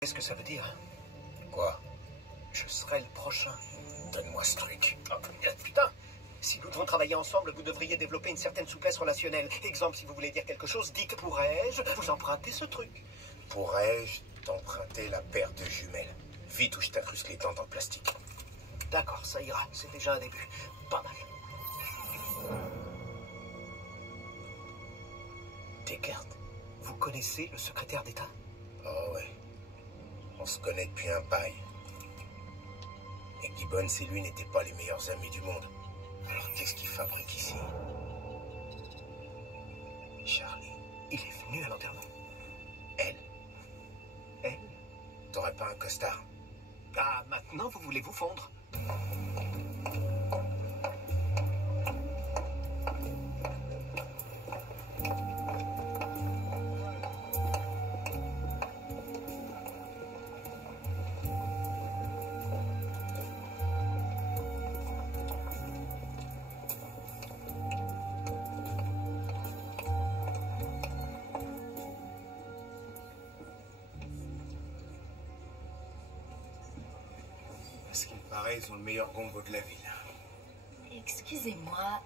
Qu'est-ce que ça veut dire? Quoi? Je serai le prochain. Donne-moi ce truc. Oh, putain! Si nous devons travailler ensemble, vous devriez développer une certaine souplesse relationnelle. Exemple, si vous voulez dire quelque chose, dites pourrais-je vous emprunter ce truc? Pourrais-je t'emprunter la paire de jumelles? Vite ou je t'incruste les dents dans le plastique. D'accord, ça ira. C'est déjà un début. Pas mal. Deckard? Vous connaissez le secrétaire d'État? Oh ouais. On se connaît depuis un bail. Et Gibbons et lui n'étaient pas les meilleurs amis du monde. Alors qu'est-ce qu'il fabrique ici? Charlie. Il est venu à l'enterrement. Elle? Elle? T'aurais pas un costard? Ah, maintenant vous voulez vous fondre? Parce qu'il paraît, ils ont le meilleur gombo de la ville. Excusez-moi,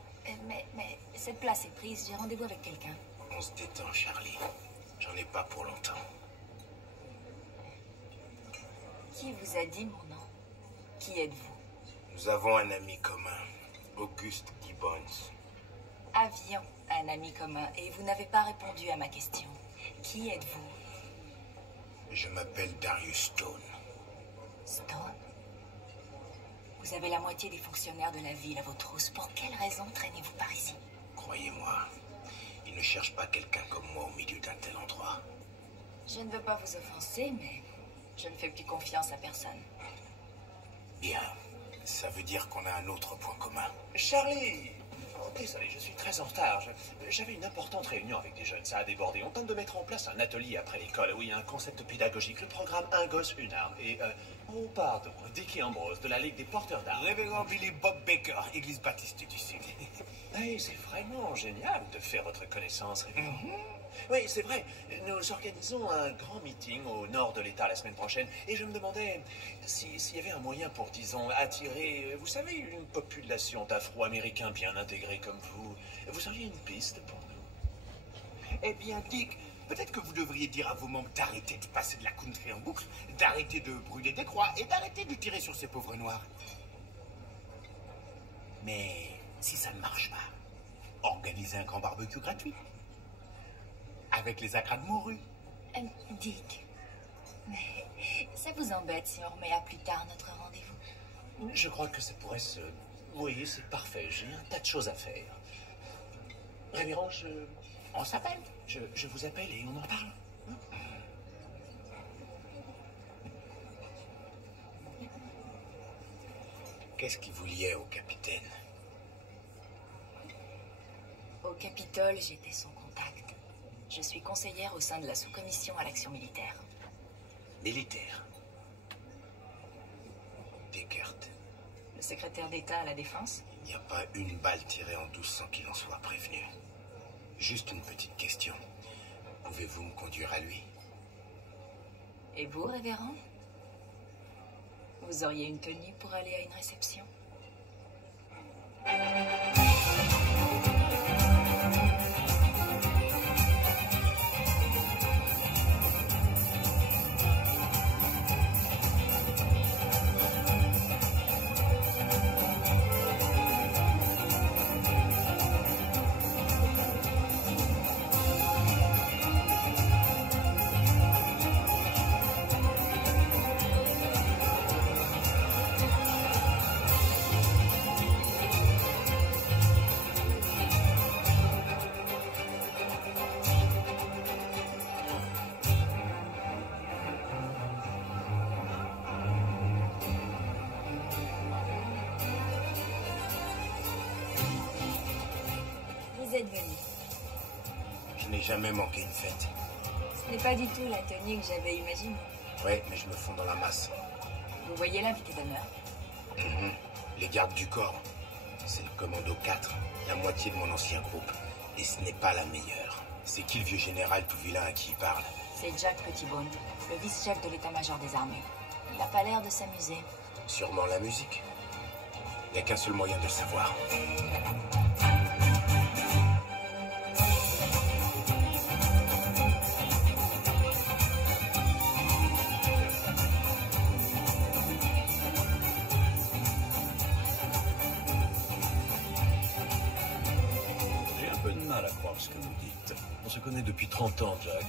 mais cette place est prise. J'ai rendez-vous avec quelqu'un. On se détend, Charlie. J'en ai pas pour longtemps. Qui vous a dit mon nom? Qui êtes-vous? Nous avons un ami commun, Auguste Gibbons. Avions un ami commun et vous n'avez pas répondu à ma question. Qui êtes-vous? Je m'appelle Darius Stone. Stone? Vous avez la moitié des fonctionnaires de la ville à vos trousses. Pour quelle raison traînez-vous par ici? Croyez-moi, ils ne cherchent pas quelqu'un comme moi au milieu d'un tel endroit. Je ne veux pas vous offenser, mais je ne fais plus confiance à personne. Bien, ça veut dire qu'on a un autre point commun. Charlie! Oh, désolé, je suis très en retard. J'avais une importante réunion avec des jeunes, ça a débordé. On tente de mettre en place un atelier après l'école. Oui, un concept pédagogique, le programme Un gosse, une arme. Et, oh pardon, Dickie Ambrose de la Ligue des porteurs d'armes. Révérend Billy Bob Baker, Église baptiste du Sud. Hey, c'est vraiment génial de faire votre connaissance, révérend. Oui, c'est vrai. Nous organisons un grand meeting au nord de l'État la semaine prochaine. Et je me demandais s'il y avait un moyen pour, disons, attirer, vous savez, une population d'Afro-Américains bien intégrés comme vous. Vous auriez une piste pour nous? Eh bien, Dick, peut-être que vous devriez dire à vos membres d'arrêter de passer de la country en boucle, d'arrêter de brûler des croix et d'arrêter de tirer sur ces pauvres noirs. Mais si ça ne marche pas, organisez un grand barbecue gratuit. Avec les acras de morue. Dick, mais ça vous embête si on remet à plus tard notre rendez-vous? Je crois que ça pourrait se... Oui, c'est parfait. J'ai un tas de choses à faire. Révérend, on s'appelle. Je vous appelle et on en parle. Qu'est-ce qui vous liait au capitaine? Au Capitole, j'étais son contact. Je suis conseillère au sein de la sous-commission à l'action militaire. Militaire. Deckard. Le secrétaire d'État à la Défense? Il n'y a pas une balle tirée en douce sans qu'il en soit prévenu. Juste une petite question. Pouvez-vous me conduire à lui? Et vous, révérend? Vous auriez une tenue pour aller à une réception? Vous êtes venu. Je n'ai jamais manqué une fête. Ce n'est pas du tout la tenue que j'avais imaginée. Ouais, mais je me fonds dans la masse. Vous voyez l'invité d'honneur? Les gardes du corps. C'est le commando 4, la moitié de mon ancien groupe. Et ce n'est pas la meilleure. C'est qui le vieux général tout vilain à qui il parle? C'est Jack Petitbone. Le vice-chef de l'état-major des armées. Il n'a pas l'air de s'amuser. Sûrement la musique. Il n'y a qu'un seul moyen de le savoir. J'ai un peu de mal à croire ce que vous dites. On se connaît depuis 30 ans, Jack.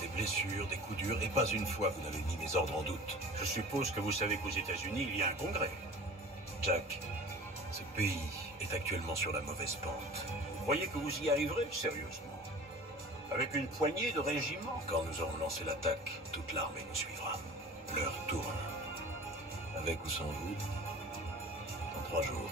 Des blessures, des coups durs, et pas une fois vous n'avez mis mes ordres en doute. Je suppose que vous savez qu'aux États-Unis, il y a un congrès. Jack, ce pays est actuellement sur la mauvaise pente. Vous croyez que vous y arriverez, sérieusement? Avec une poignée de régiments? Quand nous aurons lancé l'attaque, toute l'armée nous suivra. L'heure tourne. Avec ou sans vous, dans 3 jours.